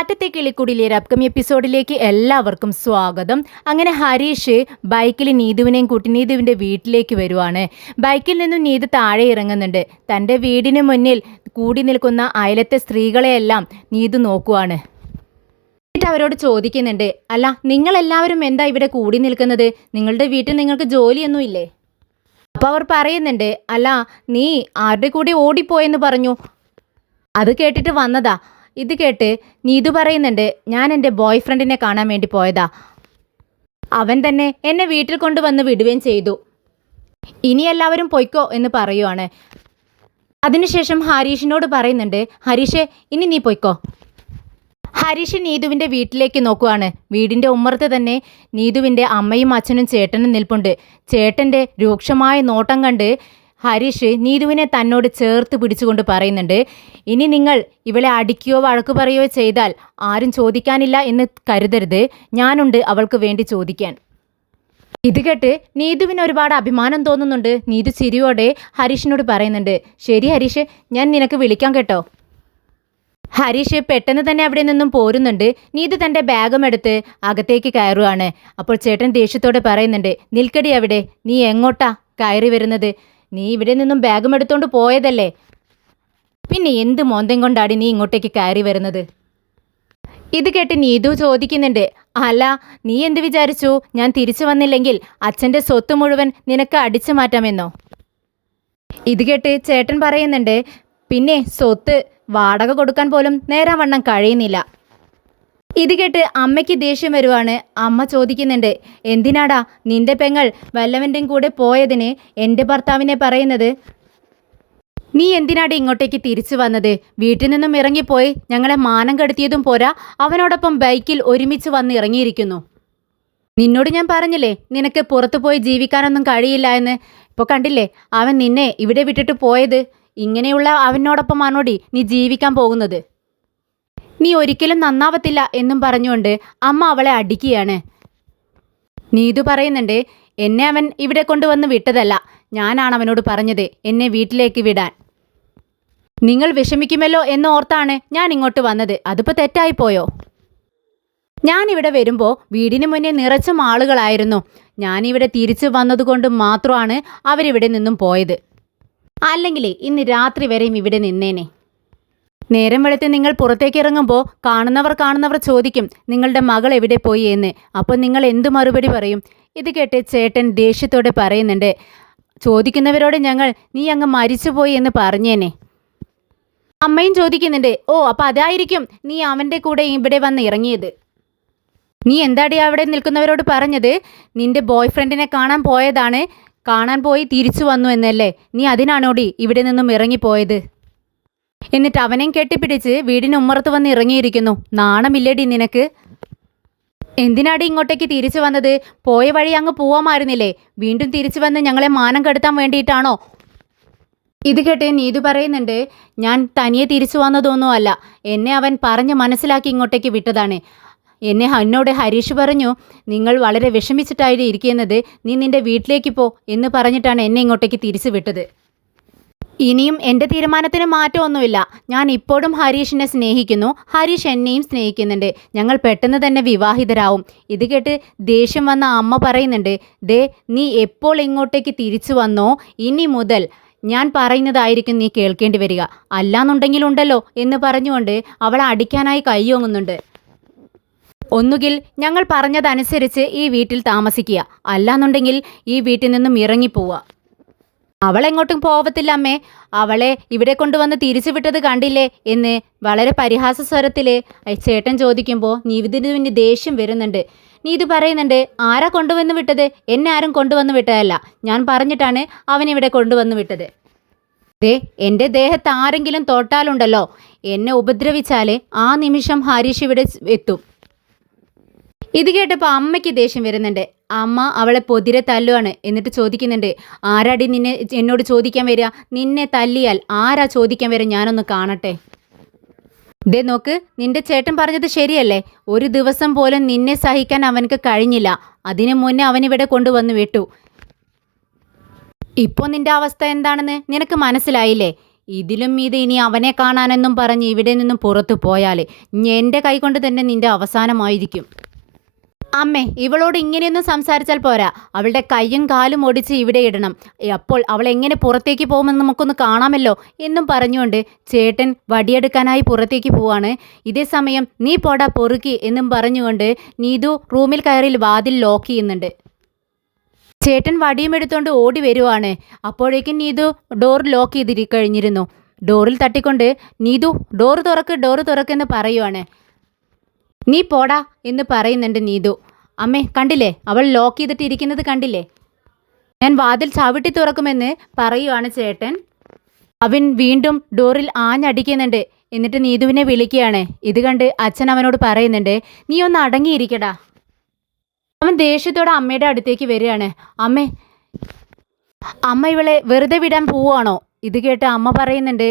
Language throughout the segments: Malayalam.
കാറ്റത്തെ കിളിക്കുടിലെ അപ്കമിങ് എപ്പിസോഡിലേക്ക് എല്ലാവർക്കും സ്വാഗതം. അങ്ങനെ ഹരീഷ് ബൈക്കിൽ നീതുവിനെയും കൂട്ടി നീതുവിൻ്റെ വീട്ടിലേക്ക് വരുവാണ്. ബൈക്കിൽ നിന്നും നീതു താഴെ ഇറങ്ങുന്നുണ്ട്. തൻ്റെ വീടിന് മുന്നിൽ കൂടി നിൽക്കുന്ന അയലത്തെ സ്ത്രീകളെയെല്ലാം നീതു നോക്കുവാണ്. എന്നിട്ട് അവരോട് ചോദിക്കുന്നുണ്ട്, അല്ല നിങ്ങളെല്ലാവരും എന്താ ഇവിടെ കൂടി നിൽക്കുന്നത്? നിങ്ങളുടെ വീട്ടിൽ നിങ്ങൾക്ക് ജോലിയൊന്നും ഇല്ലേ? അപ്പോൾ അവർ പറയുന്നുണ്ട്, അല്ല നീ ആരുടെ കൂടി ഓടിപ്പോയെന്ന് പറഞ്ഞു, അത് കേട്ടിട്ട് വന്നതാ. ഇത് കേട്ട് നീതു പറയുന്നുണ്ട്, ഞാൻ എൻ്റെ ബോയ് ഫ്രണ്ടിനെ കാണാൻ വേണ്ടി പോയതാ. അവൻ തന്നെ എന്നെ വീട്ടിൽ കൊണ്ടുവന്ന് വിടുകയും ചെയ്തു. ഇനി എല്ലാവരും പൊയ്ക്കോ എന്ന് പറയുവാണ്. അതിനുശേഷം ഹരീഷിനോട് പറയുന്നുണ്ട്, ഹരീഷേ ഇനി നീ പൊയ്ക്കോ. ഹരീഷ് നീതുവിൻ്റെ വീട്ടിലേക്ക് നോക്കുവാണ്. വീടിൻ്റെ ഉമ്മറത്ത് തന്നെ നീതുവിൻ്റെ അമ്മയും അച്ഛനും ചേട്ടനും നിൽപ്പുണ്ട്. ചേട്ടൻ്റെ രൂക്ഷമായ നോട്ടം കണ്ട് ഹരീഷ് നീതുവിനെ തന്നോട് ചേർത്ത് പിടിച്ചുകൊണ്ട് പറയുന്നുണ്ട്, ഇനി നിങ്ങൾ ഇവളെ അടിക്കുകയോ വഴക്കു പറയുകയോ ചെയ്താൽ ആരും ചോദിക്കാനില്ല എന്ന് കരുതരുത്, ഞാനുണ്ട് അവൾക്ക് വേണ്ടി ചോദിക്കാൻ. ഇത് കേട്ട് നീതുവിന് ഒരുപാട് അഭിമാനം തോന്നുന്നുണ്ട്. നീതു ചിരിയോടെ ഹരീഷിനോട് പറയുന്നുണ്ട്, ശരി ഹരീഷ്, ഞാൻ നിനക്ക് വിളിക്കാം കേട്ടോ. ഹരീഷ് പെട്ടെന്ന് തന്നെ അവിടെ നിന്നും പോരുന്നുണ്ട്. നീതു തൻ്റെ ബാഗും എടുത്ത് അകത്തേക്ക് കയറുകയാണ്. അപ്പോൾ ചേട്ടൻ ദേഷ്യത്തോടെ പറയുന്നുണ്ട്, നിൽക്കടി അവിടെ, നീ എങ്ങോട്ടാ കയറി വരുന്നത്? നീ ഇവിടെ നിന്നും ബാഗും എടുത്തോണ്ട് പോയതല്ലേ, പിന്നെ എന്ത് മോന്തം കൊണ്ടാടി നീ ഇങ്ങോട്ടേക്ക് കയറി വരുന്നത്? ഇത് കേട്ട് നീതു ചോദിക്കുന്നുണ്ട്, അല്ല നീ എന്ത് വിചാരിച്ചു, ഞാൻ തിരിച്ചു വന്നില്ലെങ്കിൽ അച്ഛൻ്റെ സ്വത്ത് മുഴുവൻ നിനക്ക് അടിച്ചു മാറ്റാമെന്നോ? ഇത് കേട്ട് ചേട്ടൻ പറയുന്നുണ്ട്, പിന്നെ സ്വത്ത് വാടക കൊടുക്കാൻ പോലും നേരാവണ്ണം കഴിയുന്നില്ല. ഇത് കേട്ട് അമ്മയ്ക്ക് ദേഷ്യം വരുവാണ്. അമ്മ ചോദിക്കുന്നുണ്ട്, എന്തിനാടാ നിന്റെ പെങ്ങൾ വല്ലവൻ്റെയും കൂടെ പോയതിന് എൻ്റെ ഭർത്താവിനെ പറയുന്നത്? നീ എന്തിനാടി ഇങ്ങോട്ടേക്ക് തിരിച്ചു വന്നത്? വീട്ടിൽ നിന്നും ഇറങ്ങിപ്പോയി ഞങ്ങളെ മാനം കെടുത്തിയതും പോരാ, അവനോടൊപ്പം ബൈക്കിൽ ഒരുമിച്ച് വന്ന് ഇറങ്ങിയിരിക്കുന്നു. നിന്നോട് ഞാൻ പറഞ്ഞില്ലേ നിനക്ക് പുറത്തു പോയി ജീവിക്കാനൊന്നും കഴിയില്ല എന്ന്. ഇപ്പോൾ കണ്ടില്ലേ അവൻ നിന്നെ ഇവിടെ വിട്ടിട്ട് പോയത്. ഇങ്ങനെയുള്ള അവനോടൊപ്പമാണോടി നീ ജീവിക്കാൻ പോകുന്നത്? നീ ഒരിക്കലും നന്നാവത്തില്ല എന്നും പറഞ്ഞുകൊണ്ട് അമ്മ അവളെ അടിക്കുകയാണ്. നീതു പറയുന്നുണ്ട്, എന്നെ അവൻ ഇവിടെ കൊണ്ടുവന്ന് വിട്ടതല്ല, ഞാനാണ് അവനോട് പറഞ്ഞത് എന്നെ വീട്ടിലേക്ക് വിടാൻ. നിങ്ങൾ വിഷമിക്കുമല്ലോ എന്നോർത്താണ് ഞാൻ ഇങ്ങോട്ട് വന്നത്, അതിപ്പോൾ തെറ്റായിപ്പോയോ? ഞാനിവിടെ വരുമ്പോൾ വീടിന് മുന്നേ നിറച്ചും ആളുകളായിരുന്നു. ഞാനിവിടെ തിരിച്ചു വന്നതുകൊണ്ട് മാത്രമാണ് അവരിവിടെ നിന്നും പോയത്. അല്ലെങ്കിലേ ഇന്ന് രാത്രി വരെയും ഇവിടെ നിന്നേനെ. നേരം വെളുത്ത് നിങ്ങൾ പുറത്തേക്ക് ഇറങ്ങുമ്പോൾ കാണുന്നവർ ചോദിക്കും, നിങ്ങളുടെ മകൾ എവിടെ പോയി എന്ന്. അപ്പോൾ നിങ്ങൾ എന്തു മറുപടി പറയും? ഇത് കേട്ട് ചേട്ടൻ ദേഷ്യത്തോടെ പറയുന്നുണ്ട്, ചോദിക്കുന്നവരോട് ഞങ്ങൾ നീ അങ്ങ് മരിച്ചുപോയി എന്ന് പറഞ്ഞേനെ. അമ്മയും ചോദിക്കുന്നുണ്ട്, ഓ അപ്പോൾ അതായിരിക്കും നീ അവൻ്റെ കൂടെ ഇവിടെ വന്ന് ഇറങ്ങിയത്. നീ എന്താടി അവിടെ നിൽക്കുന്നവരോട് പറഞ്ഞത്? നിന്റെ ബോയ് ഫ്രണ്ടിനെ കാണാൻ പോയതാണ്, കാണാൻ പോയി തിരിച്ചു വന്നു എന്നല്ലേ? നീ അതിനാണോടി ഇവിടെ നിന്നും ഇറങ്ങിപ്പോയത്? എന്നിട്ട് അവനെയും കെട്ടിപ്പിടിച്ച് വീടിന് ഉമ്മറത്ത് വന്ന് ഇറങ്ങിയിരിക്കുന്നു. നാണമില്ലേടി നിനക്ക്? എന്തിനാടി ഇങ്ങോട്ടേക്ക് തിരിച്ചു വന്നത്? പോയ വഴി അങ്ങ് പോവാമായിരുന്നില്ലേ? വീണ്ടും തിരിച്ചു വന്ന് ഞങ്ങളെ മാനം കെടുത്താൻ വേണ്ടിയിട്ടാണോ? ഇത് കേട്ട് നീതു പറയുന്നുണ്ട്, ഞാൻ തനിയെ തിരിച്ചു വന്നതൊന്നും അല്ല, എന്നെ അവൻ പറഞ്ഞ് മനസ്സിലാക്കി ഇങ്ങോട്ടേക്ക് വിട്ടതാണ്. എന്നോട് ഹരീഷ് പറഞ്ഞു, നിങ്ങൾ വളരെ വിഷമിച്ചിട്ടായി ഇരിക്കുന്നത്, നീ നിന്റെ വീട്ടിലേക്ക് പോ എന്ന് പറഞ്ഞിട്ടാണ് എന്നെ ഇങ്ങോട്ടേക്ക് തിരിച്ചു വിട്ടത്. ഇനിയും എൻ്റെ തീരുമാനത്തിന് മാറ്റമൊന്നുമില്ല. ഞാൻ ഇപ്പോഴും ഹരീഷിനെ സ്നേഹിക്കുന്നു, ഹരീഷ് എന്നെയും സ്നേഹിക്കുന്നുണ്ട്. ഞങ്ങൾ പെട്ടെന്ന് തന്നെ വിവാഹിതരാവും. ഇത് കേട്ട് ദേഷ്യം വന്ന അമ്മ പറയുന്നുണ്ട്, ദേ നീ എപ്പോൾ ഇങ്ങോട്ടേക്ക് തിരിച്ചു വന്നോ ഇനി മുതൽ ഞാൻ പറയുന്നതായിരിക്കും നീ കേൾക്കേണ്ടി വരിക, അല്ലാന്നുണ്ടെങ്കിലുണ്ടല്ലോ എന്ന് പറഞ്ഞുകൊണ്ട് അവളെ അടിക്കാനായി കൈയോങ്ങുന്നുണ്ട്. ഒന്നുകിൽ ഞങ്ങൾ പറഞ്ഞതനുസരിച്ച് ഈ വീട്ടിൽ താമസിക്കുക, അല്ലാന്നുണ്ടെങ്കിൽ ഈ വീട്ടിൽ നിന്നും ഇറങ്ങിപ്പോവുക. അവളെങ്ങോട്ടും പോവത്തില്ല അമ്മേ, അവളെ ഇവിടെ കൊണ്ടുവന്ന് തിരിച്ചു വിട്ടത് കണ്ടില്ലേ എന്ന് വളരെ പരിഹാസ സ്വരത്തിൽ ചേട്ടൻ ചോദിക്കുമ്പോൾ നീതുവിന് ദേഷ്യം വരുന്നുണ്ട്. നീതു പറയുന്നുണ്ട്, ആരാ കൊണ്ടുവന്ന് വിട്ടത്? എന്നെ ആരും കൊണ്ടുവന്ന് വിട്ടതല്ല, ഞാൻ പറഞ്ഞിട്ടാണ് അവനിവിടെ കൊണ്ടുവന്ന് വിട്ടത്. എൻ്റെ ദേഹത്ത് ആരെങ്കിലും തൊട്ടാലുണ്ടല്ലോ, എന്നെ ഉപദ്രവിച്ചാൽ ആ നിമിഷം ഹരീഷ് ഇവിടെ എത്തും. ഇത് കേട്ടപ്പോൾ അമ്മയ്ക്ക് ദേഷ്യം വരുന്നുണ്ട്. അമ്മ അവളെ പൊതിരെ തല്ലുവാണ്. എന്നിട്ട് ചോദിക്കുന്നുണ്ട്, ആരാടി നിന്നെ എന്നോട് ചോദിക്കാൻ വരിക? നിന്നെ തല്ലിയാൽ ആരാ ചോദിക്കാൻ വരിക? ഞാനൊന്ന് കാണട്ടെ. ദേ നോക്ക്, നിന്റെ ചേട്ടൻ പറഞ്ഞത് ശരിയല്ലേ? ഒരു ദിവസം പോലും നിന്നെ സഹിക്കാൻ അവനക്ക് കഴിഞ്ഞില്ല. അതിനു മുന്നേ അവനിവിടെ കൊണ്ടുവന്ന് വിട്ടു. ഇപ്പോൾ നിന്റെ അവസ്ഥ എന്താണെന്ന് നിനക്ക് മനസ്സിലായില്ലേ? ഇതിലും മീതെ ഇനി അവനെ കാണാനെന്നും പറഞ്ഞ് ഇവിടെ നിന്നും പുറത്തു പോയാൽ എൻ്റെ കൈകൊണ്ട് തന്നെ നിന്റെ അവസാനമായിരിക്കും. അമ്മേ, ഇവളോട് ഇങ്ങനെയൊന്നും സംസാരിച്ചാൽ പോരാ. അവളുടെ കൈയും കാലും ഒടിച്ച് ഇവിടെ ഇടണം. അപ്പോൾ അവൾ എങ്ങനെ പുറത്തേക്ക് പോകുമെന്ന് നമുക്കൊന്ന് കാണാമല്ലോ എന്നും പറഞ്ഞുകൊണ്ട് ചേട്ടൻ വടിയെടുക്കാനായി പുറത്തേക്ക് പോവാണ്. ഇതേ സമയം നീ പോടാ പൊറുക്കി എന്നും പറഞ്ഞുകൊണ്ട് നീതു റൂമിൽ കയറി വാതിൽ ലോക്ക് ചെയ്യുന്നുണ്ട്. ചേട്ടൻ വടിയും എടുത്തുകൊണ്ട് ഓടി വരുവാണ്. അപ്പോഴേക്കും നീതു ഡോർ ലോക്ക് കഴിഞ്ഞിരുന്നു. ഡോറിൽ തട്ടിക്കൊണ്ട് നീതു ഡോറ് തുറക്കെന്ന് പറയുവാണ്. നീ പോടാ എന്ന് പറയുന്നുണ്ട് നീതു. അമ്മേ, കണ്ടില്ലേ, അവൾ ലോക്ക് ചെയ്തിട്ട് ഇരിക്കുന്നത് കണ്ടില്ലേ? ഞാൻ വാതിൽ ചവിട്ടി തുറക്കുമെന്ന് പറയുവാണ് ചേട്ടൻ. അവൻ വീണ്ടും ഡോറിൽ ആഞ്ഞടിക്കുന്നുണ്ട്. എന്നിട്ട് നീതുവിനെ വിളിക്കുകയാണ്. ഇത് കണ്ട് അച്ഛൻ അവനോട് പറയുന്നുണ്ട്, നീ ഒന്ന് അടങ്ങിയിരിക്കടാ. അവൻ ദേഷ്യത്തോടെ അമ്മയുടെ അടുത്തേക്ക് വരികയാണ്. അമ്മ ഇവളെ വെറുതെ വിടാൻ പോവുകയാണോ? ഇത് കേട്ട് അമ്മ പറയുന്നുണ്ട്,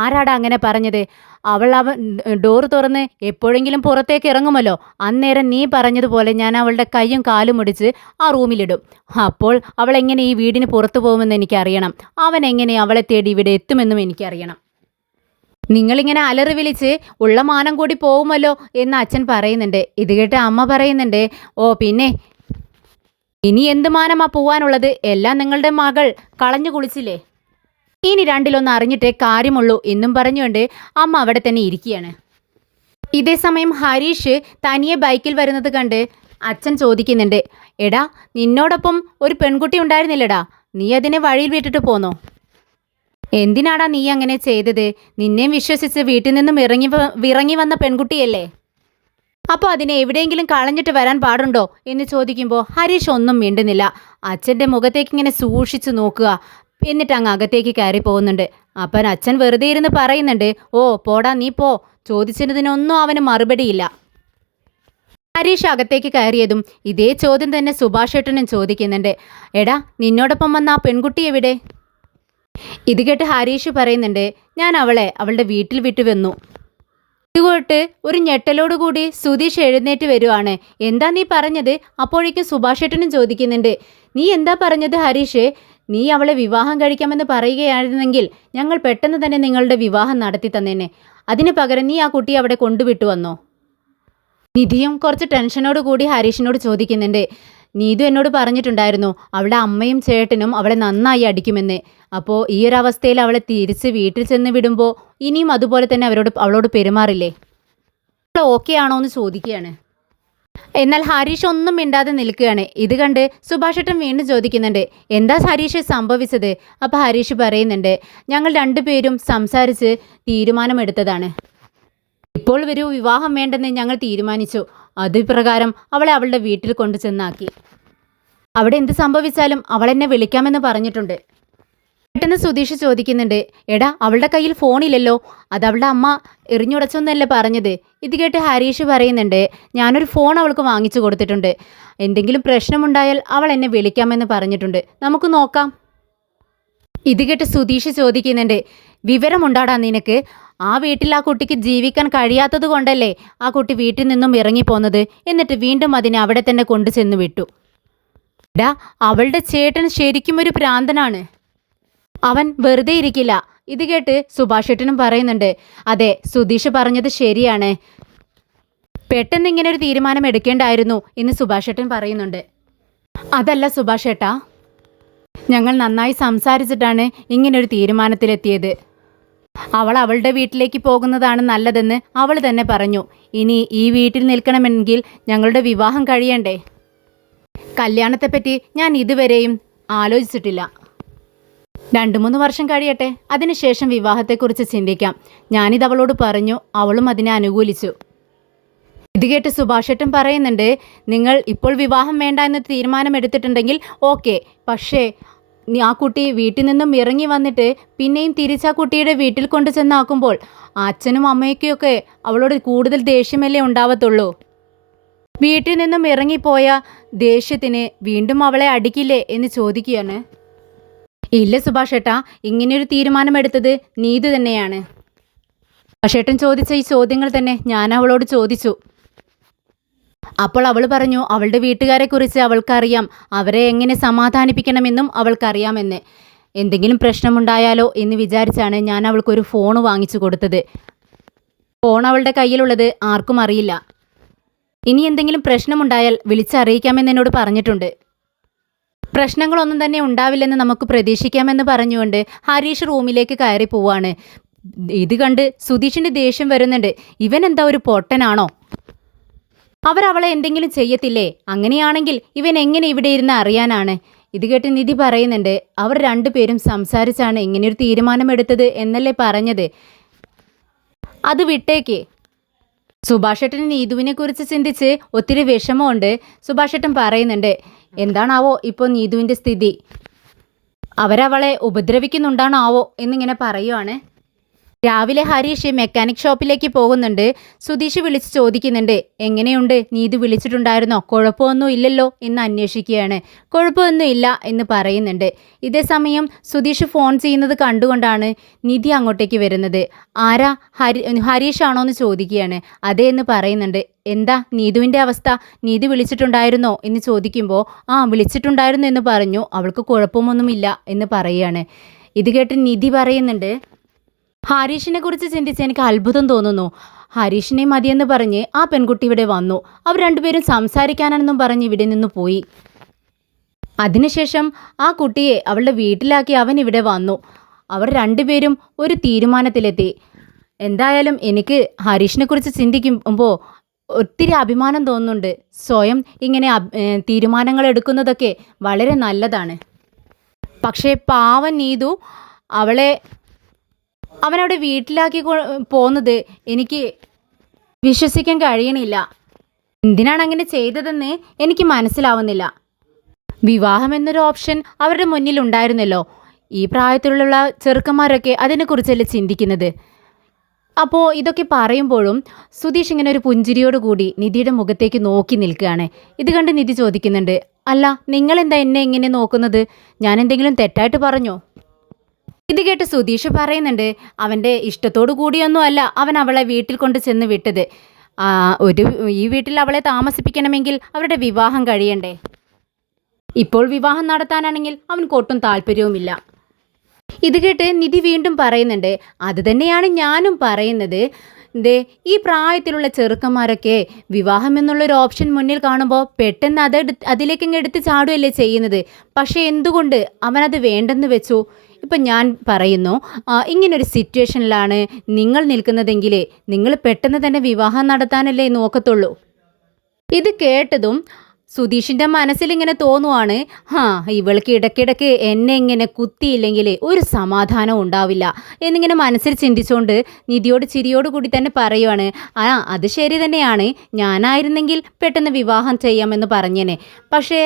ആരാടാ അങ്ങനെ പറഞ്ഞത്? അവൻ ഡോറ് തുറന്ന് എപ്പോഴെങ്കിലും പുറത്തേക്ക് ഇറങ്ങുമല്ലോ, അന്നേരം നീ പറഞ്ഞതുപോലെ ഞാൻ അവളുടെ കൈയും കാലും ഒടിച്ച് ആ റൂമിലിടും. അപ്പോൾ അവൾ എങ്ങനെ ഈ വീടിന് പുറത്തു പോകുമെന്ന് എനിക്കറിയണം. അവൻ എങ്ങനെ അവളെ തേടി ഇവിടെ എത്തുമെന്നും എനിക്കറിയണം. നിങ്ങളിങ്ങനെ അലറി വിളിച്ച് ഉള്ള മാനം കൂടി പോകുമല്ലോ എന്ന് അച്ഛൻ പറയുന്നുണ്ട്. ഇത് കേട്ട് അമ്മ പറയുന്നുണ്ട്, ഓ പിന്നെ ഇനി എന്ത് മാനമാ പോവാനുള്ളത്? എല്ലാം നിങ്ങളുടെ മകൾ കളഞ്ഞു കുളിച്ചില്ലേ? ഇനി രണ്ടിലൊന്ന് അറിഞ്ഞിട്ടേ കാര്യമുള്ളൂ എന്നും പറഞ്ഞുകൊണ്ട് അമ്മ അവിടെ തന്നെ ഇരിക്കുകയാണ്. ഇതേ സമയം ഹരീഷ് തനിയെ ബൈക്കിൽ വരുന്നത് കണ്ട് അച്ഛൻ ചോദിക്കുന്നുണ്ട്, എടാ, നിന്നോടൊപ്പം ഒരു പെൺകുട്ടി ഉണ്ടായിരുന്നില്ലടാ, നീ അതിനെ വഴിയിൽ വിട്ടിട്ട് പോന്നോ? എന്തിനാടാ നീ അങ്ങനെ ചെയ്തത്? നിന്നെയും വിശ്വസിച്ച് വീട്ടിൽ നിന്നും ഇറങ്ങി വന്ന പെൺകുട്ടിയല്ലേ? അപ്പോൾ അതിനെ എവിടെയെങ്കിലും കളഞ്ഞിട്ട് വരാൻ പാടുണ്ടോ എന്ന് ചോദിക്കുമ്പോൾ ഹരീഷ് ഒന്നും മിണ്ടുന്നില്ല. അച്ഛൻ്റെ മുഖത്തേക്ക് ഇങ്ങനെ സൂക്ഷിച്ചു നോക്കുക. എന്നിട്ട് അങ്ങ് അകത്തേക്ക് കയറി പോകുന്നുണ്ട്. അപ്പം അച്ഛൻ വെറുതെ ഇരുന്ന് പറയുന്നുണ്ട്, ഓ പോടാ നീ പോ. ചോദിച്ചതിനൊന്നും അവന് മറുപടിയില്ല. ഹരീഷ് അകത്തേക്ക് കയറിയതും ഇതേ ചോദ്യം തന്നെ സുഭാഷ് ഏട്ടനും ചോദിക്കുന്നുണ്ട്, എടാ, നിന്നോടൊപ്പം വന്ന ആ പെൺകുട്ടി എവിടെ? ഇത് കേട്ട് ഹരീഷ് പറയുന്നുണ്ട്, ഞാൻ അവളുടെ വീട്ടിൽ വിട്ടു വന്നു. ഇതുകൊട്ട് ഒരു ഞെട്ടലോടുകൂടി സുധീഷ് എഴുന്നേറ്റ് വരുവാണ്. എന്താ നീ പറഞ്ഞത്? അപ്പോഴേക്കും സുഭാഷ് ഏട്ടനും ചോദിക്കുന്നുണ്ട്, നീ എന്താ പറഞ്ഞത് ഹരീഷ്? നീ അവളെ വിവാഹം കഴിക്കാമെന്ന് പറയുകയായിരുന്നെങ്കിൽ ഞങ്ങൾ പെട്ടെന്ന് തന്നെ നിങ്ങളുടെ വിവാഹം നടത്തി തന്നേനെ. അതിന് പകരം നീ ആ കുട്ടിയെ അവിടെ കൊണ്ടുവിട്ടു വന്നോ? നിധിയും കുറച്ച് ടെൻഷനോട് കൂടി ഹരീഷിനോട് ചോദിക്കുന്നുണ്ട്. നീതു എന്നോട് പറഞ്ഞിട്ടുണ്ടായിരുന്നു അവളുടെ അമ്മയും ചേട്ടനും അവളെ നന്നായി അടിക്കുമെന്ന്. അപ്പോൾ ഈ ഒരു അവസ്ഥയിൽ അവളെ തിരിച്ച് വീട്ടിൽ ചെന്ന് വിടുമ്പോൾ ഇനിയും അതുപോലെ തന്നെ അവളോട് പെരുമാറില്ലേ? അവൾ ഓക്കെ ആണോ എന്ന് ചോദിക്കുകയാണ്. എന്നാൽ ഹരീഷ് ഒന്നും മിണ്ടാതെ നിൽക്കുകയാണ്. ഇത് കണ്ട് സുഭാഷ് ഏട്ടൻ വീണ്ടും ചോദിക്കുന്നുണ്ട്, എന്താ ഹരീഷ് സംഭവിച്ചത്? അപ്പോൾ ഹരീഷ് പറയുന്നുണ്ട്, ഞങ്ങൾ രണ്ടുപേരും സംസാരിച്ച് തീരുമാനമെടുത്തതാണ്. ഇപ്പോൾ ഒരു വിവാഹം വേണ്ടെന്ന് ഞങ്ങൾ തീരുമാനിച്ചു. അതുപ്രകാരം അവളെ അവളുടെ വീട്ടിൽ കൊണ്ടു ചെന്നാക്കി. അവിടെ എന്ത് സംഭവിച്ചാലും അവളെന്നെ വിളിക്കാമെന്ന് പറഞ്ഞിട്ടുണ്ട്. പെട്ടെന്ന് സുധീഷ് ചോദിക്കുന്നുണ്ട്, എടാ, അവളുടെ കയ്യിൽ ഫോണില്ലല്ലോ, അത് അവളുടെ അമ്മ എറിഞ്ഞുടച്ചൊന്നല്ലേ പറഞ്ഞത്? ഇത് കേട്ട് ഹരീഷ് പറയുന്നുണ്ട്, ഞാനൊരു ഫോൺ അവൾക്ക് വാങ്ങിച്ചു കൊടുത്തിട്ടുണ്ട്. എന്തെങ്കിലും പ്രശ്നമുണ്ടായാൽ അവൾ എന്നെ വിളിക്കാമെന്ന് പറഞ്ഞിട്ടുണ്ട്, നമുക്ക് നോക്കാം. ഇത് കേട്ട് സുധീഷ് ചോദിക്കുന്നുണ്ട്, വിവരമുണ്ടാടാ നിനക്ക്? ആ വീട്ടിൽ ആ കുട്ടിക്ക് ജീവിക്കാൻ കഴിയാത്തത് കൊണ്ടല്ലേ ആ കുട്ടി വീട്ടിൽ നിന്നും ഇറങ്ങിപ്പോന്നത്? എന്നിട്ട് വീണ്ടും അതിനെ അവിടെ തന്നെ കൊണ്ടു ചെന്ന് വിട്ടു. എടാ, അവളുടെ ചേട്ടൻ ശരിക്കും ഒരു ഭ്രാന്തനാണ്. അവൻ വെറുതെ ഇരിക്കില്ല. ഇത് കേട്ട് സുഭാഷ് ഏട്ടനും പറയുന്നുണ്ട്, അതെ, സുധീഷ് പറഞ്ഞത് ശരിയാണ്. പെട്ടെന്ന് ഇങ്ങനെ ഒരു തീരുമാനം എടുക്കേണ്ടായിരുന്നു എന്ന് സുഭാഷ് ഏട്ടൻ പറയുന്നുണ്ട്. അതല്ല സുഭാഷ് ഏട്ടാ, ഞങ്ങൾ നന്നായി സംസാരിച്ചിട്ടാണ് ഇങ്ങനൊരു തീരുമാനത്തിലെത്തിയത്. അവൾ അവളുടെ വീട്ടിലേക്ക് പോകുന്നതാണ് നല്ലതെന്ന് അവൾ തന്നെ പറഞ്ഞു. ഇനി ഈ വീട്ടിൽ നിൽക്കണമെങ്കിൽ ഞങ്ങളുടെ വിവാഹം കഴിയണ്ടേ? കല്യാണത്തെപ്പറ്റി ഞാൻ ഇതുവരെയും ആലോചിച്ചിട്ടില്ല. 2-3 വർഷം കഴിയട്ടെ, അതിനുശേഷം വിവാഹത്തെക്കുറിച്ച് ചിന്തിക്കാം. ഞാനിത് അവളോട് പറഞ്ഞു, അവളും അതിനെ അനുകൂലിച്ചു. ഇത് കേട്ട് സുഭാഷ് ഏട്ടൻ പറയുന്നുണ്ട്, നിങ്ങൾ ഇപ്പോൾ വിവാഹം വേണ്ട എന്ന് തീരുമാനമെടുത്തിട്ടുണ്ടെങ്കിൽ ഓക്കെ, പക്ഷേ ആ കുട്ടി വീട്ടിൽ നിന്നും ഇറങ്ങി വന്നിട്ട് പിന്നെയും തിരിച്ച് ആ കുട്ടിയുടെ വീട്ടിൽ കൊണ്ടു ചെന്നാക്കുമ്പോൾ അച്ഛനും അമ്മയ്ക്കൊക്കെ അവളോട് കൂടുതൽ ദേഷ്യമല്ലേ ഉണ്ടാവത്തുള്ളൂ. വീട്ടിൽ നിന്നും ഇറങ്ങിപ്പോയ ദേഷ്യത്തിന് വീണ്ടും അവളെ അടിക്കില്ലേ എന്ന് ചോദിക്കുകയാണ്. ഇല്ല സുഭാഷ് ഏട്ടാ, ഇങ്ങനെയൊരു തീരുമാനമെടുത്തത് നീതു തന്നെയാണ്. സുഭാഷ് ഏട്ടൻ ചോദിച്ച ഈ ചോദ്യങ്ങൾ തന്നെ ഞാൻ അവളോട് ചോദിച്ചു. അപ്പോൾ അവൾ പറഞ്ഞു, അവളുടെ വീട്ടുകാരെക്കുറിച്ച് അവൾക്കറിയാം, അവരെ എങ്ങനെ സമാധാനിപ്പിക്കണമെന്നും അവൾക്കറിയാമെന്ന്. എന്തെങ്കിലും പ്രശ്നമുണ്ടായാലോ എന്ന് വിചാരിച്ചാണ് ഞാൻ അവൾക്കൊരു ഫോൺ വാങ്ങിച്ചു കൊടുത്തത്. ഫോൺ അവളുടെ കയ്യിലുള്ളത് ആർക്കും അറിയില്ല. ഇനി എന്തെങ്കിലും പ്രശ്നമുണ്ടായാൽ വിളിച്ചറിയിക്കാമെന്ന് എന്നോട് പറഞ്ഞിട്ടുണ്ട്. പ്രശ്നങ്ങളൊന്നും തന്നെ ഉണ്ടാവില്ലെന്ന് നമുക്ക് പ്രതീക്ഷിക്കാമെന്ന് പറഞ്ഞുകൊണ്ട് ഹരീഷ് റൂമിലേക്ക് കയറി പോവാണ്. ഇത് കണ്ട് സുധീഷിന്റെ ദേഷ്യം വരുന്നുണ്ട്. ഇവൻ എന്താ ഒരു പൊട്ടനാണോ? അവരവളെ എന്തെങ്കിലും ചെയ്യത്തില്ലേ? അങ്ങനെയാണെങ്കിൽ ഇവൻ എങ്ങനെ ഇവിടെ ഇരുന്ന് അറിയാനാണ്? ഇത് കേട്ട് നിധി പറയുന്നുണ്ട്, അവർ രണ്ടുപേരും സംസാരിച്ചാണ് ഇങ്ങനെയൊരു തീരുമാനമെടുത്തത് എന്നല്ലേ പറഞ്ഞത്. അത് വിട്ടേക്ക്. സുഭാഷേട്ടന് നീതുവിനെ കുറിച്ച് ചിന്തിച്ച് ഒത്തിരി വിഷമമുണ്ട്. സുഭാഷേട്ടൻ പറയുന്നുണ്ട്, എന്താണാവോ ഇപ്പോൾ നീതുവിൻ്റെ സ്ഥിതി? അവരവളെ ഉപദ്രവിക്കുന്നുണ്ടാണാവോ എന്നിങ്ങനെ പറയുവാണ്. രാവിലെ ഹരീഷ് മെക്കാനിക് ഷോപ്പിലേക്ക് പോകുന്നുണ്ട്. സുധീഷ് വിളിച്ച് ചോദിക്കുന്നുണ്ട്, എങ്ങനെയുണ്ട്, നീതു വിളിച്ചിട്ടുണ്ടായിരുന്നോ? കുഴപ്പമൊന്നും ഇല്ലല്ലോ എന്ന് അന്വേഷിക്കുകയാണ്. കുഴപ്പമൊന്നും ഇല്ല എന്ന് പറയുന്നുണ്ട്. ഇതേ സമയം സുധീഷ് ഫോൺ ചെയ്യുന്നത് കണ്ടുകൊണ്ടാണ് നിധി അങ്ങോട്ടേക്ക് വരുന്നത്. ആരാ? ഹരീഷാണോ എന്ന് ചോദിക്കുകയാണ്. അതേ എന്ന് പറയുന്നുണ്ട്. എന്താ നീതുവിൻ്റെ അവസ്ഥ? നീതു വിളിച്ചിട്ടുണ്ടായിരുന്നോ എന്ന് ചോദിക്കുമ്പോൾ വിളിച്ചിട്ടുണ്ടായിരുന്നു എന്ന് പറഞ്ഞു, അവൾക്ക് കുഴപ്പമൊന്നുമില്ല എന്ന് പറയുകയാണ്. ഇത് കേട്ട് നിധി പറയുന്നുണ്ട്, ഹരീഷിനെ കുറിച്ച് ചിന്തിച്ച് എനിക്ക് അത്ഭുതം തോന്നുന്നു. ഹരീഷിനെ മതിയെന്ന് പറഞ്ഞ് ആ പെൺകുട്ടി ഇവിടെ വന്നു. അവർ രണ്ടുപേരും സംസാരിക്കാനെന്നും പറഞ്ഞ് ഇവിടെ നിന്ന് പോയി. അതിനുശേഷം ആ കുട്ടിയെ അവളുടെ വീട്ടിലാക്കി അവൻ ഇവിടെ വന്നു. അവർ രണ്ടുപേരും ഒരു തീരുമാനത്തിലെത്തി. എന്തായാലും എനിക്ക് ഹരീഷിനെ കുറിച്ച് ചിന്തിക്കുമ്പോൾ ഒത്തിരി അഭിമാനം തോന്നുന്നുണ്ട്. സ്വയം ഇങ്ങനെ തീരുമാനങ്ങൾ എടുക്കുന്നതൊക്കെ വളരെ നല്ലതാണ്. പക്ഷേ പാവൻ നീതു അവനവിടെ വീട്ടിലാക്കി പോകുന്നത് എനിക്ക് വിശ്വസിക്കാൻ കഴിയണില്ല. എന്തിനാണ് അങ്ങനെ ചെയ്തതെന്ന് എനിക്ക് മനസ്സിലാവുന്നില്ല. വിവാഹം എന്നൊരു ഓപ്ഷൻ അവരുടെ മുന്നിൽ ഉണ്ടായിരുന്നല്ലോ. ഈ പ്രായത്തിലുള്ള ചെറുക്കന്മാരൊക്കെ അതിനെക്കുറിച്ചല്ലേ ചിന്തിക്കുന്നത്. അപ്പോൾ ഇതൊക്കെ പറയുമ്പോഴും സുധീഷ് ഇങ്ങനെ ഒരു പുഞ്ചിരിയോടുകൂടി നിധിയുടെ മുഖത്തേക്ക് നോക്കി നിൽക്കുകയാണ്. ഇത് കണ്ട് നിധി ചോദിക്കുന്നുണ്ട്, അല്ല നിങ്ങളെന്താ എന്നെ ഇങ്ങനെ നോക്കുന്നത്? ഞാൻ എന്തെങ്കിലും തെറ്റായിട്ട് പറഞ്ഞോ? ഇത് കേട്ട് സുധീഷ് പറയുന്നുണ്ട്, അവൻ്റെ ഇഷ്ടത്തോടു കൂടിയൊന്നും അല്ല അവൻ അവളെ വീട്ടിൽ കൊണ്ട് ചെന്ന് വിട്ടത്. ഈ വീട്ടിൽ അവളെ താമസിപ്പിക്കണമെങ്കിൽ അവരുടെ വിവാഹം കഴിയണ്ടേ? ഇപ്പോൾ വിവാഹം നടത്താനാണെങ്കിൽ അവൻക്ക് ഒട്ടും താല്പര്യവുമില്ല. ഇത് കേട്ട് നിധി വീണ്ടും പറയുന്നുണ്ട്, അത് തന്നെയാണ് ഞാനും പറയുന്നത്. ഈ പ്രായത്തിലുള്ള ചെറുക്കന്മാരൊക്കെ വിവാഹം എന്നുള്ളൊരു ഓപ്ഷൻ മുന്നിൽ കാണുമ്പോൾ പെട്ടെന്ന് അതിലേക്കങ്ങ് എടുത്ത് ചാടുകയല്ലേ ചെയ്യുന്നത്. പക്ഷേ എന്തുകൊണ്ട് അവനത് വേണ്ടെന്ന് വെച്ചു? ഇപ്പം ഞാൻ പറയുന്നു, ഇങ്ങനൊരു സിറ്റുവേഷനിലാണ് നിങ്ങൾ നിൽക്കുന്നതെങ്കിൽ നിങ്ങൾ പെട്ടെന്ന് തന്നെ വിവാഹം നടത്താനല്ലേ നോക്കത്തുള്ളൂ. ഇത് കേട്ടതും സുധീഷിൻ്റെ മനസ്സിലിങ്ങനെ തോന്നുവാണ്, ഇവൾക്ക് ഇടയ്ക്കിടയ്ക്ക് എന്നെ ഇങ്ങനെ കുത്തിയില്ലെങ്കിൽ ഒരു സമാധാനം ഉണ്ടാവില്ല എന്നിങ്ങനെ മനസ്സിൽ ചിന്തിച്ചുകൊണ്ട് നിധിയോട് ചിരിയോടുകൂടി തന്നെ പറയുവാണ്, അത് ശരി തന്നെയാണ്, ഞാനായിരുന്നെങ്കിൽ പെട്ടെന്ന് വിവാഹം ചെയ്യാമെന്ന് പറഞ്ഞേനെ. പക്ഷേ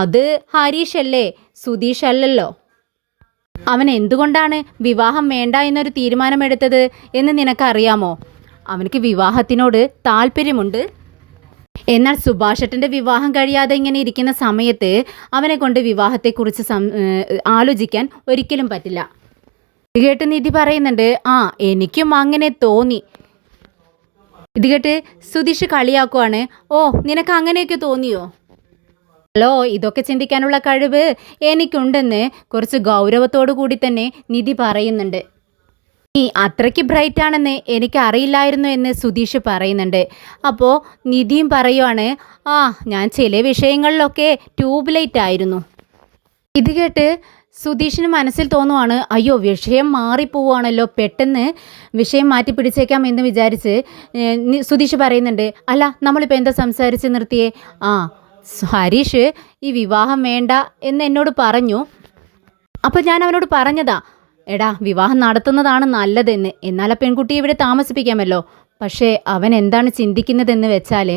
അത് ഹരീഷല്ലേ, സുധീഷ് അല്ലല്ലോ. അവൻ എന്തുകൊണ്ടാണ് വിവാഹം വേണ്ട എന്നൊരു തീരുമാനമെടുത്തത് എന്ന് നിനക്കറിയാമോ? അവനക്ക് വിവാഹത്തിനോട് താല്പര്യമുണ്ട്. എന്നാൽ സുഭാഷേട്ടൻ്റെ വിവാഹം കഴിയാതെ ഇങ്ങനെ ഇരിക്കുന്ന സമയത്ത് അവനെ കൊണ്ട് വിവാഹത്തെക്കുറിച്ച് ആലോചിക്കാൻ ഒരിക്കലും പറ്റില്ല. ഇത് കേട്ട് നിധി പറയുന്നുണ്ട്, എനിക്കും അങ്ങനെ തോന്നി. ഇത് കേട്ട് സുധീഷ് കളിയാക്കുവാണ്, നിനക്ക് അങ്ങനെയൊക്കെ തോന്നിയോ? ഇതൊക്കെ ചിന്തിക്കാനുള്ള കഴിവ് എനിക്കുണ്ടെന്ന് കുറച്ച് ഗൗരവത്തോടു കൂടി തന്നെ നിധി പറയുന്നുണ്ട്. നീ അത്രയ്ക്ക് ബ്രൈറ്റ് ആണെന്ന് എനിക്ക് അറിയില്ലായിരുന്നു എന്ന് സുധീഷ് പറയുന്നുണ്ട്. അപ്പോൾ നിധിയും പറയുവാണ്, ഞാൻ ചില വിഷയങ്ങളിലൊക്കെ ട്യൂബ് ലൈറ്റ് ആയിരുന്നു. ഇത് കേട്ട് സുധീഷിന് മനസ്സിൽ തോന്നുവാണ്, അയ്യോ വിഷയം മാറിപ്പോവാണല്ലോ, പെട്ടെന്ന് വിഷയം മാറ്റി പിടിച്ചേക്കാം എന്ന് വിചാരിച്ച് സുധീഷ് പറയുന്നുണ്ട്, അല്ല നമ്മളിപ്പോൾ എന്താ സംസാരിച്ച് നിർത്തിയേ? ഹരീഷ് ഈ വിവാഹം വേണ്ട എന്ന് എന്നോട് പറഞ്ഞു. അപ്പോൾ ഞാൻ അവനോട് പറഞ്ഞതാ, എടാ വിവാഹം നടത്തുന്നതാണ് നല്ലതെന്ന്, എന്നാൽ ആ പെൺകുട്ടിയെ ഇവിടെ താമസിപ്പിക്കാമല്ലോ. പക്ഷേ അവൻ എന്താണ് ചിന്തിക്കുന്നതെന്ന് വെച്ചാൽ,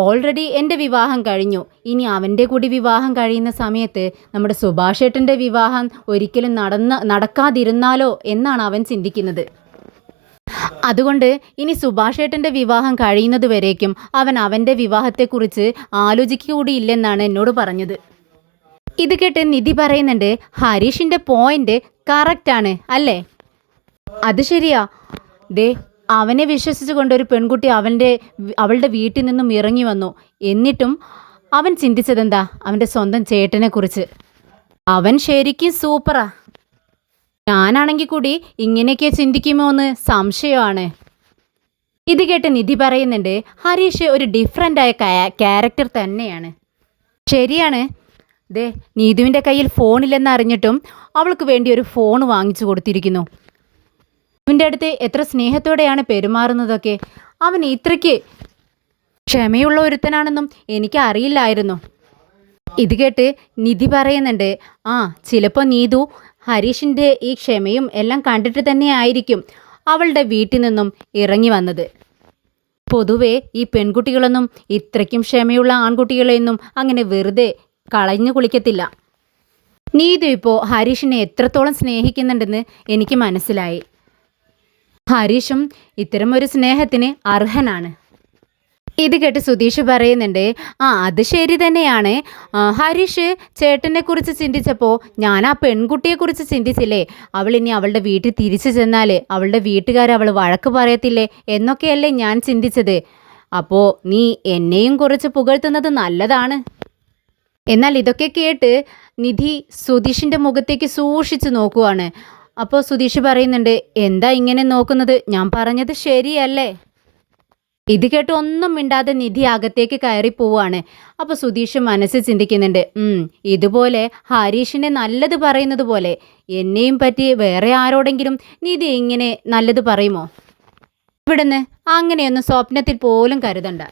ഓൾറെഡി എൻ്റെ വിവാഹം കഴിഞ്ഞു, ഇനി അവൻ്റെ കൂടി വിവാഹം കഴിയുന്ന സമയത്ത് നമ്മുടെ സുഭാഷേട്ടൻ്റെ വിവാഹം ഒരിക്കലും നടക്കാതിരുന്നാലോ എന്നാണ് അവൻ ചിന്തിക്കുന്നത്. അതുകൊണ്ട് ഇനി സുഭാഷേട്ടൻ്റെ വിവാഹം കഴിയുന്നത് വരേക്കും അവൻ അവൻ്റെ വിവാഹത്തെക്കുറിച്ച് ആലോചിക്കുകകൂടിയില്ലെന്നാണ് എന്നോട് പറഞ്ഞത്. ഇത് കേട്ട് നിധി പറയുന്നുണ്ട്, ഹരീഷിൻ്റെ പോയിന്റ് കറക്റ്റാണ് അല്ലേ? അത് ശരിയാ. അവനെ വിശ്വസിച്ച് കൊണ്ടൊരു പെൺകുട്ടി അവളുടെ വീട്ടിൽ നിന്നും ഇറങ്ങി വന്നു. എന്നിട്ടും അവൻ ചിന്തിച്ചതെന്താ? അവൻ്റെ സ്വന്തം ചേട്ടനെ കുറിച്ച്. അവൻ ശരിക്കും സൂപ്പറാ. ഞാനാണെങ്കിൽ കൂടി ഇങ്ങനെയൊക്കെ ചിന്തിക്കുമോ എന്ന് സംശയമാണ്. ഇത് കേട്ട് നിധി പറയുന്നുണ്ട്, ഹരീഷ് ഒരു ഡിഫറൻ്റായ ക്യാരക്ടർ തന്നെയാണ്. ശരിയാണ്. ദേ, നീതുവിൻ്റെ കയ്യിൽ ഫോണില്ലെന്ന് അറിഞ്ഞിട്ടും അവൾക്ക് വേണ്ടി ഒരു ഫോൺ വാങ്ങിച്ചു കൊടുത്തിരിക്കുന്നു. അവൻ്റെ അടുത്ത് എത്ര സ്നേഹത്തോടെയാണ് പെരുമാറുന്നതൊക്കെ. അവൻ ഇത്രയ്ക്ക് ക്ഷമയുള്ള ഒരുത്തനാണെന്നും എനിക്ക് അറിയില്ലായിരുന്നു. ഇത് കേട്ട് നിധി പറയുന്നുണ്ട്, ചിലപ്പോൾ നീതു ഹരീഷിൻ്റെ ഈ ക്ഷമയും എല്ലാം കണ്ടിട്ട് തന്നെ ആയിരിക്കും അവളുടെ വീട്ടിൽ നിന്നും ഇറങ്ങി വന്നത്. പൊതുവേ ഈ പെൺകുട്ടികളൊന്നും ഇത്രയ്ക്കും ക്ഷമയുള്ള ആൺകുട്ടികളെയൊന്നും അങ്ങനെ വെറുതെ കളഞ്ഞു കുളിക്കത്തില്ല. നീതു ഇപ്പോൾ ഹരീഷിനെ എത്രത്തോളം സ്നേഹിക്കുന്നുണ്ടെന്ന് എനിക്ക് മനസ്സിലായി. ഹരീഷും ഇത്തരമൊരു സ്നേഹത്തിന് അർഹനാണ്. ഇത് കേട്ട് സുധീഷ് പറയുന്നുണ്ട്, അത് ശരി തന്നെയാണ്. ഹരീഷ് ചേട്ടനെക്കുറിച്ച് ചിന്തിച്ചപ്പോൾ ഞാൻ ആ പെൺകുട്ടിയെക്കുറിച്ച് ചിന്തിച്ചില്ലേ. അവൾ ഇനി അവളുടെ വീട്ടിൽ തിരിച്ചു ചെന്നാൽ അവളുടെ വീട്ടുകാർ അവൾ വഴക്ക് പറയത്തില്ലേ എന്നൊക്കെയല്ലേ ഞാൻ ചിന്തിച്ചത്. അപ്പോൾ നീ എന്നെയും കുറച്ച് പുകഴ്ത്തുന്നത് നല്ലതാണ്. എന്നാൽ ഇതൊക്കെ കേട്ട് നിധി സുധീഷിൻ്റെ മുഖത്തേക്ക് സൂക്ഷിച്ചു നോക്കുവാണ്. അപ്പോൾ സുധീഷ് പറയുന്നുണ്ട്, എന്താ ഇങ്ങനെ നോക്കുന്നത്? ഞാൻ പറഞ്ഞത് ശരിയല്ലേ? ഇത് കേട്ട് ഒന്നും മിണ്ടാതെ നിധി അകത്തേക്ക് കയറി പോവാണ്. അപ്പോൾ സുധീഷ് മനസ്സിൽ ചിന്തിക്കുന്നുണ്ട്, ഇതുപോലെ ഹരീഷിനെ നല്ലത് പറയുന്നത് പോലെ എന്നെയും പറ്റി വേറെ ആരോടെങ്കിലും നിധി ഇങ്ങനെ നല്ലത് പറയുമോ? ഇവിടുന്ന് അങ്ങനെയൊന്നും സ്വപ്നത്തിൽ പോലും കരുതണ്ട.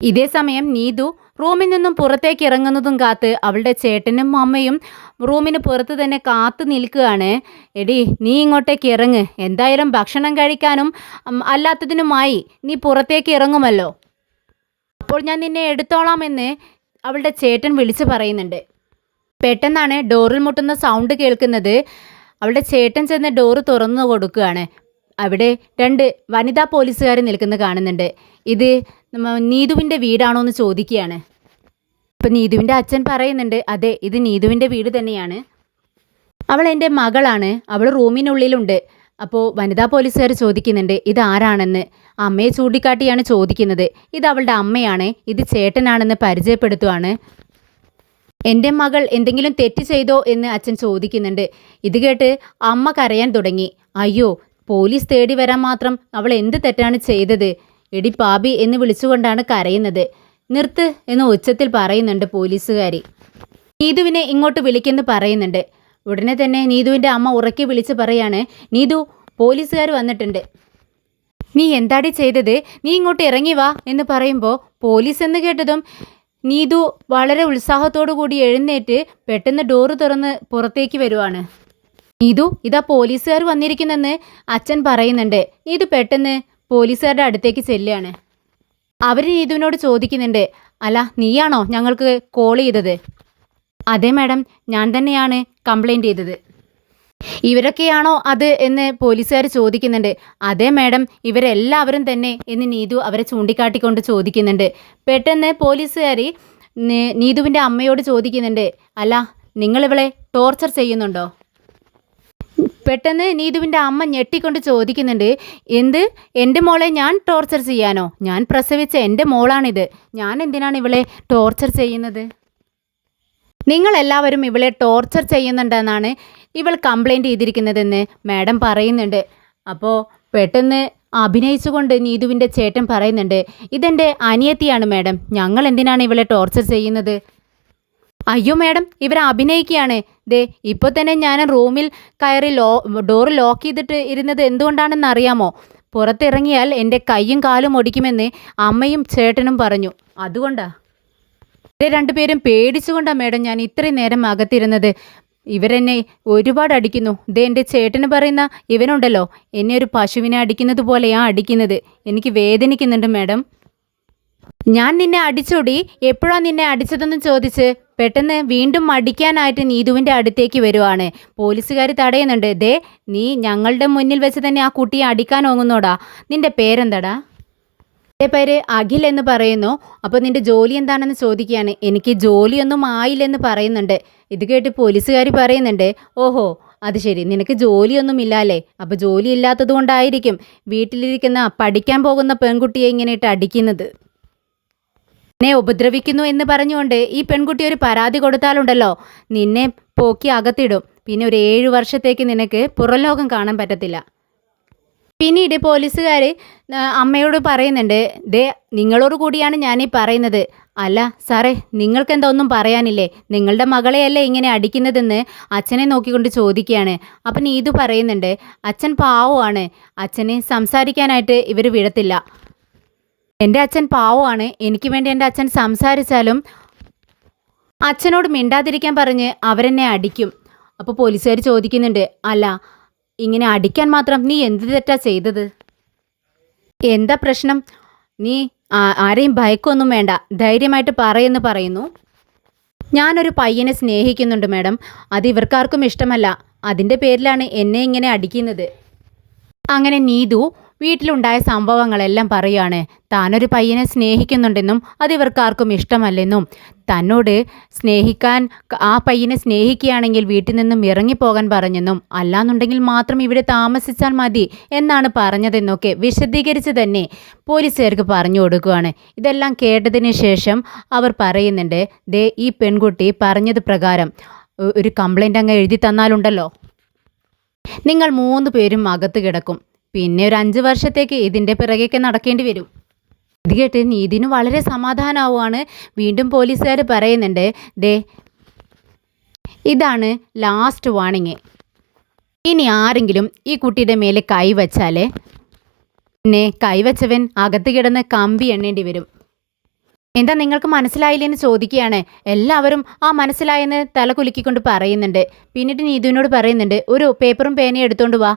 ഇതേ സമയം നീതു റൂമിൽ നിന്നും പുറത്തേക്ക് ഇറങ്ങുന്നതും കാത്ത് അവളുടെ ചേട്ടനും അമ്മയും റൂമിന് പുറത്ത് തന്നെ കാത്തു നിൽക്കുകയാണ്. എടി, നീ ഇങ്ങോട്ടേക്ക് ഇറങ്ങ്. എന്തായാലും ഭക്ഷണം കഴിക്കാനും അല്ലാത്തതിനുമായി നീ പുറത്തേക്ക് ഇറങ്ങുമല്ലോ. അപ്പോൾ ഞാൻ നിന്നെ എടുത്തോളാമെന്ന് അവളുടെ ചേട്ടൻ വിളിച്ചു പറയുന്നുണ്ട്. പെട്ടെന്നാണ് ഡോറിൽ മുട്ടുന്ന സൗണ്ട് കേൾക്കുന്നത്. അവളുടെ ചേട്ടൻ ചെന്ന് ഡോറ് തുറന്നു കൊടുക്കുകയാണ്. അവിടെ 2 വനിതാ പോലീസുകാർ നിൽക്കുന്നത് കാണുന്നുണ്ട്. ഇത് നീതുവിൻ്റെ വീടാണോ എന്ന് ചോദിക്കുകയാണ്. അപ്പം നീതുവിൻ്റെ അച്ഛൻ പറയുന്നുണ്ട്, അതെ, ഇത് നീതുവിൻ്റെ വീട് തന്നെയാണ്. അവൾ എൻ്റെ മകളാണ്. അവൾ റൂമിനുള്ളിലുണ്ട്. അപ്പോൾ വനിതാ പോലീസുകാർ ചോദിക്കുന്നുണ്ട്, ഇത് ആരാണെന്ന്. അമ്മയെ ചൂണ്ടിക്കാട്ടിയാണ് ചോദിക്കുന്നത്. ഇത് അവളുടെ അമ്മയാണ്, ഇത് ചേട്ടനാണെന്ന് പരിചയപ്പെടുത്തുവാണ്. എൻ്റെ മകൾ എന്തെങ്കിലും തെറ്റ് ചെയ്തോ എന്ന് അച്ഛൻ ചോദിക്കുന്നുണ്ട്. ഇത് കേട്ട് അമ്മ കരയാൻ തുടങ്ങി. അയ്യോ, പോലീസ് തേടി വരാൻ മാത്രം അവൾ എന്ത് തെറ്റാണ് ചെയ്തത്? എടി പാപി എന്ന് വിളിച്ചുകൊണ്ടാണ് കരയുന്നത്. നിർത്ത് എന്ന് ഉച്ചത്തിൽ പറയുന്നുണ്ട് പോലീസുകാരി. നീതുവിനെ ഇങ്ങോട്ട് വിളിക്കെന്ന് പറയുന്നുണ്ട്. ഉടനെ തന്നെ നീതുവിൻ്റെ അമ്മ ഉറക്കെ വിളിച്ച് പറയാണ്, നീതു, പോലീസുകാർ വന്നിട്ടുണ്ട്. നീ എന്താടി ചെയ്തത്? നീ ഇങ്ങോട്ട് ഇറങ്ങി വാ എന്ന് പറയുമ്പോൾ പോലീസ് എന്ന് കേട്ടതും നീതു വളരെ ഉത്സാഹത്തോടു കൂടി എഴുന്നേറ്റ് പെട്ടെന്ന് ഡോറ് തുറന്ന് പുറത്തേക്ക് വരുവാണ്. നീതു, ഇതാ പോലീസുകാർ വന്നിരിക്കുന്നെന്ന് അച്ഛൻ പറയുന്നുണ്ട്. നീതു പെട്ടെന്ന് പോലീസുകാരുടെ അടുത്തേക്ക് ചെല്ലുകയാണ്. അവർ നീതുവിനോട് ചോദിക്കുന്നുണ്ട്, അല്ല, നീയാണോ ഞങ്ങൾക്ക് കോൾ ചെയ്തത്? അതെ മാഡം, ഞാൻ തന്നെയാണ് കംപ്ലൈൻറ്റ് ചെയ്തത്. ഇവരൊക്കെയാണോ അത് എന്ന് പോലീസുകാർ ചോദിക്കുന്നുണ്ട്. അതെ മാഡം, ഇവരെല്ലാവരും തന്നെ എന്ന് നീതു അവരെ ചൂണ്ടിക്കാട്ടിക്കൊണ്ട് ചോദിക്കുന്നുണ്ട്. പെട്ടെന്ന് പോലീസുകാർ നീതുവിൻ്റെ അമ്മയോട് ചോദിക്കുന്നുണ്ട്, അല്ല, നിങ്ങളിവളെ ടോർച്ചർ ചെയ്യുന്നുണ്ടോ? പെട്ടെന്ന് നീതുവിൻ്റെ അമ്മ ഞെട്ടിക്കൊണ്ട് ചോദിക്കുന്നുണ്ട്, എന്ത്? എൻ്റെ മോളെ ഞാൻ ടോർച്ചർ ചെയ്യാനോ? ഞാൻ പ്രസവിച്ച എൻ്റെ മോളാണിത്. ഞാൻ എന്തിനാണ് ഇവളെ ടോർച്ചർ ചെയ്യുന്നത്? നിങ്ങളെല്ലാവരും ഇവളെ ടോർച്ചർ ചെയ്യുന്നുണ്ടെന്നാണ് ഇവൾ കംപ്ലൈൻറ്റ് ചെയ്തിരിക്കുന്നതെന്ന് മാഡം പറയുന്നുണ്ട്. അപ്പോൾ പെട്ടെന്ന് അഭിനയിച്ചുകൊണ്ട് നീതുവിൻ്റെ ചേട്ടൻ പറയുന്നുണ്ട്, ഇതെൻ്റെ അനിയത്തിയാണ് മാഡം, ഞങ്ങൾ എന്തിനാണ് ഇവളെ ടോർച്ചർ ചെയ്യുന്നത്? അയ്യോ മാഡം, ഇവർ അഭിനയിക്കുകയാണ്. ദേ, ഇപ്പോൾ തന്നെ ഞാൻ റൂമിൽ കയറി ഡോറ് ലോക്ക് ചെയ്തിട്ട് ഇരുന്നത് എന്തുകൊണ്ടാണെന്ന് അറിയാമോ? പുറത്തിറങ്ങിയാൽ എൻ്റെ കൈയും കാലും ഒടിക്കുമെന്ന് അമ്മയും ചേട്ടനും പറഞ്ഞു. അതുകൊണ്ടാ. ഇവരെ 2 പേരും പേടിച്ചുകൊണ്ടാണ് മാഡം ഞാൻ ഇത്രയും നേരം അകത്തിരുന്നത്. ഇവരെന്നെ ഒരുപാട് അടിക്കുന്നു. ദേ, എൻ്റെ ചേട്ടന് പറയുന്ന ഇവനുണ്ടല്ലോ, എന്നെ ഒരു പശുവിനെ അടിക്കുന്നത് പോലെയാണ് അടിക്കുന്നത്. എനിക്ക് വേദനിക്കുന്നുണ്ട് മാഡം. ഞാൻ നിന്നെ അടിച്ചോടി, എപ്പോഴാണ് നിന്നെ അടിച്ചതെന്ന് ചോദിച്ച് പെട്ടെന്ന് വീണ്ടും അടിക്കാനായിട്ട് നീതുവിൻ്റെ അടുത്തേക്ക് വരുവാണ്. പോലീസുകാർ തടയുന്നുണ്ട്. ദേ, നീ ഞങ്ങളുടെ മുന്നിൽ വെച്ച് തന്നെ ആ കുട്ടിയെ അടിക്കാൻ ഓങ്ങുന്നോടാ. നിന്റെ പേരെന്താടാ? എൻ്റെ പേര് അഖിൽ എന്ന് പറയുന്നു. അപ്പോൾ നിന്റെ ജോലി എന്താണെന്ന് ചോദിക്കുകയാണ്. എനിക്ക് ജോലിയൊന്നും ആയില്ലെന്ന് പറയുന്നുണ്ട്. ഇത് കേട്ട് പോലീസുകാർ പറയുന്നുണ്ട്, ഓഹോ, അത് ശരി, നിനക്ക് ജോലിയൊന്നും ഇല്ലല്ലേ? അപ്പോൾ ജോലി ഇല്ലാത്തത് കൊണ്ടായിരിക്കും വീട്ടിലിരിക്കുന്ന പഠിക്കാൻ പോകുന്ന പെൺകുട്ടിയെ ഇങ്ങനെ ഇട്ട് അടിക്കുന്നത്. എന്നെ ഉപദ്രവിക്കുന്നു എന്ന് പറഞ്ഞുകൊണ്ട് ഈ പെൺകുട്ടി ഒരു പരാതി കൊടുത്താലുണ്ടല്ലോ, നിന്നെ പോക്കി അകത്തിടും. പിന്നെ ഒരു 7 വർഷത്തേക്ക് നിനക്ക് പുറംലോകം കാണാൻ പറ്റത്തില്ല. പിന്നീട് പോലീസുകാർ അമ്മയോട് പറയുന്നുണ്ട്, ദേ നിങ്ങളോട് കൂടിയാണ് ഞാനീ പറയുന്നത്. അല്ല സാറേ, നിങ്ങൾക്കെന്താ ഒന്നും പറയാനില്ലേ? നിങ്ങളുടെ മകളെയല്ലേ ഇങ്ങനെ അടിക്കുന്നതെന്ന് അച്ഛനെ നോക്കിക്കൊണ്ട് ചോദിക്കുകയാണ്. അപ്പം നീതു പറയുന്നുണ്ട്, അച്ഛൻ പാവമാണ്, അച്ഛനെ സംസാരിക്കാനായിട്ട് ഇവർ വിടത്തില്ല. എൻ്റെ അച്ഛൻ പാവമാണ്, എനിക്ക് വേണ്ടി എൻ്റെ അച്ഛൻ സംസാരിച്ചാലും അച്ഛനോട് മിണ്ടാതിരിക്കാൻ പറഞ്ഞ് അവരെന്നെ അടിക്കും. അപ്പോൾ പോലീസുകാർ ചോദിക്കുന്നുണ്ട്, അല്ല ഇങ്ങനെ അടിക്കാൻ മാത്രം നീ എന്ത് തെറ്റാ ചെയ്തത്? എന്താ പ്രശ്നം? നീ ആരെയും ഭയക്കൊന്നും വേണ്ട, ധൈര്യമായിട്ട് പറയെന്ന് പറയുന്നു. ഞാനൊരു പയ്യനെ സ്നേഹിക്കുന്നുണ്ട് മാഡം, അത് ഇവർക്കാർക്കും ഇഷ്ടമല്ല, അതിൻ്റെ പേരിലാണ് എന്നെ ഇങ്ങനെ അടിക്കുന്നത്. അങ്ങനെ നീതു വീട്ടിലുണ്ടായ സംഭവങ്ങളെല്ലാം പറയുകയാണ്. താനൊരു പയ്യനെ സ്നേഹിക്കുന്നുണ്ടെന്നും അത് ഇവർക്കാർക്കും ഇഷ്ടമല്ലെന്നും തന്നോട് ആ പയ്യനെ സ്നേഹിക്കുകയാണെങ്കിൽ വീട്ടിൽ നിന്നും ഇറങ്ങിപ്പോകാൻ പറഞ്ഞെന്നും അല്ലാന്നുണ്ടെങ്കിൽ മാത്രം ഇവിടെ താമസിച്ചാൽ മതി എന്നാണ് പറഞ്ഞതെന്നൊക്കെ വിശദീകരിച്ച് തന്നെ പോലീസുകാർക്ക് പറഞ്ഞു കൊടുക്കുകയാണ്. ഇതെല്ലാം കേട്ടതിന് ശേഷം അവർ പറയുന്നുണ്ട്, ദേ ഈ പെൺകുട്ടി പറഞ്ഞത് പ്രകാരം ഒരു കംപ്ലൈൻ്റ് അങ്ങ് എഴുതി തന്നാലുണ്ടല്ലോ, നിങ്ങൾ 3 പേരും അകത്ത് കിടക്കും. പിന്നെ ഒരു 5 വർഷത്തേക്ക് ഇതിൻ്റെ പിറകെയൊക്കെ നടക്കേണ്ടി വരും. ഇത് കേട്ട് നീതിന് വളരെ സമാധാനമാവുകയാണ്. വീണ്ടും പോലീസുകാർ പറയുന്നുണ്ട്, ദേ ഇതാണ് ലാസ്റ്റ് വാണിങ്. ഇനി ആരെങ്കിലും ഈ കുട്ടിയുടെ മേലെ കൈവച്ചാൽ പിന്നെ കൈവച്ചവൻ അകത്ത് കിടന്ന് കമ്പി എണ്ണേണ്ടി വരും. എന്താ നിങ്ങൾക്ക് മനസ്സിലായില്ലെന്ന് ചോദിക്കുകയാണ്. എല്ലാവരും ആ മനസ്സിലായെന്ന് തല കുലുക്കിക്കൊണ്ട് പറയുന്നുണ്ട്. പിന്നീട് നീതുവിനോട് പറയുന്നുണ്ട്, ഒരു പേപ്പറും പേനയും എടുത്തുകൊണ്ട് വാ.